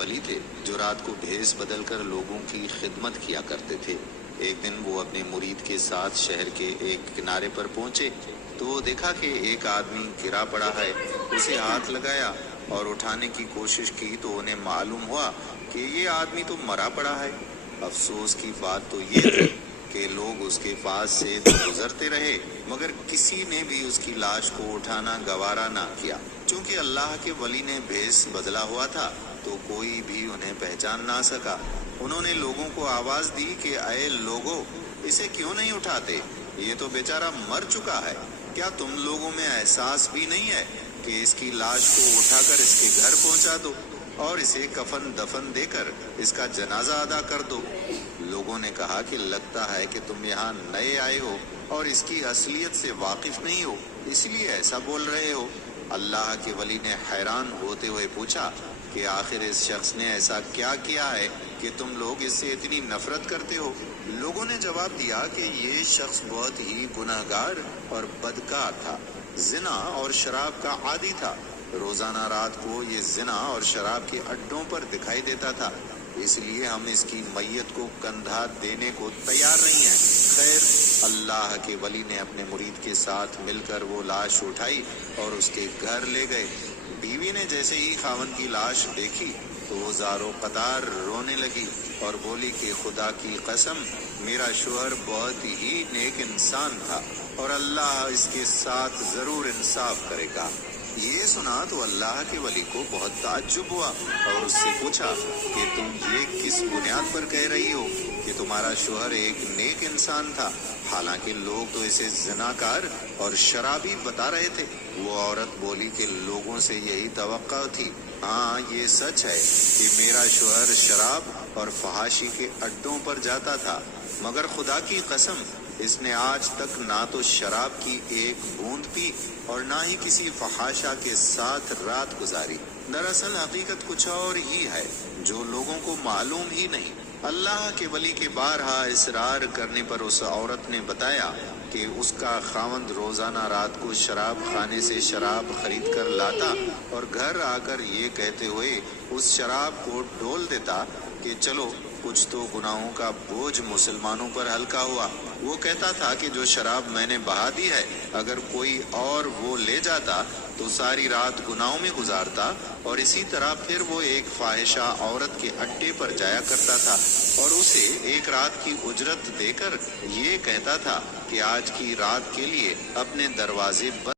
ولی تھے جو رات کو بھیس بدل کر لوگوں کی خدمت کیا کرتے تھے۔ ایک دن وہ اپنے مرید کے ساتھ شہر کے ایک کنارے پر پہنچے تو دیکھا کہ ایک آدمی گرا پڑا ہے۔ اسے ہاتھ لگایا اور اٹھانے کی کوشش کی تو انہیں معلوم ہوا کہ یہ آدمی تو مرا پڑا ہے۔ افسوس کی بات تو یہ تھی کہ لوگ اس کے پاس سے تو گزرتے رہے مگر کسی نے بھی اس کی لاش کو اٹھانا گوارا نہ کیا۔ چونکہ اللہ کے ولی نے بھیس بدلا ہوا تھا تو کوئی بھی انہیں پہچان نہ سکا۔ انہوں نے لوگوں کو آواز دی کہ اے لوگو، اسے کیوں نہیں اٹھاتے؟ یہ تو بیچارہ مر چکا ہے۔ کیا تم لوگوں میں احساس بھی نہیں ہے کہ اس کی لاش کو اٹھا کر اس کے گھر پہنچا دو اور اسے کفن دفن دے کر اس کا جنازہ ادا کر دو؟ لوگوں نے کہا کہ لگتا ہے کہ تم یہاں نئے آئے ہو اور اس کی اصلیت سے واقف نہیں ہو، اس لیے ایسا بول رہے ہو۔ اللہ کے ولی نے حیران ہوتے ہوئے پوچھا کہ آخر اس شخص نے ایسا کیا کیا ہے کہ تم لوگ اس سے اتنی نفرت کرتے ہو؟ لوگوں نے جواب دیا کہ یہ شخص بہت ہی گناہگار اور بدکار تھا، زنا اور شراب کا عادی تھا۔ روزانہ رات کو یہ زنا اور شراب کے اڈوں پر دکھائی دیتا تھا، اس لیے ہم اس کی میت کو کندھا دینے کو تیار نہیں ہیں۔ خیر، اللہ کے ولی نے اپنے مرید کے ساتھ مل کر وہ لاش اٹھائی اور اس کے گھر لے گئے۔ بیوی نے جیسے ہی خاوند کی لاش دیکھی تو وہ زارو قطار رونے لگی اور بولی کہ خدا کی قسم، میرا شوہر بہت ہی نیک انسان تھا اور اللہ اس کے ساتھ ضرور انصاف کرے گا۔ یہ سنا تو اللہ کے ولی کو بہت تعجب ہوا اور اس سے پوچھا کہ تم یہ کس بنیاد پر کہہ رہی ہو کہ تمہارا شوہر ایک نیک انسان تھا، حالانکہ لوگ تو اسے زناکار اور شرابی بتا رہے تھے؟ وہ عورت بولی کہ لوگوں سے یہی توقع تھی۔ ہاں، یہ سچ ہے کہ میرا شوہر شراب اور فحاشی کے اڈوں پر جاتا تھا، مگر خدا کی قسم اس نے آج تک نہ تو شراب کی ایک بوند پی اور نہ ہی کسی فحاشہ کے ساتھ رات گزاری۔ دراصل حقیقت کچھ اور ہی ہے جو لوگوں کو معلوم ہی نہیں۔ اللہ کے ولی کے بارہا اصرار کرنے پر اس عورت نے بتایا کہ اس کا خاوند روزانہ رات کو شراب خانے سے شراب خرید کر لاتا اور گھر آ کر یہ کہتے ہوئے اس شراب کو ڈول دیتا کہ چلو کچھ تو گناہوں کا بوجھ مسلمانوں پر ہلکا ہوا۔ وہ کہتا تھا کہ جو شراب میں نے بہا دی ہے اگر کوئی اور وہ لے جاتا تو ساری رات گناہوں میں گزارتا، اور اسی طرح پھر وہ ایک فاحشہ عورت کے اڈے پر جایا کرتا تھا اور اسے ایک رات کی اجرت دے کر یہ کہتا تھا کہ آج کی رات کے لیے اپنے دروازے بند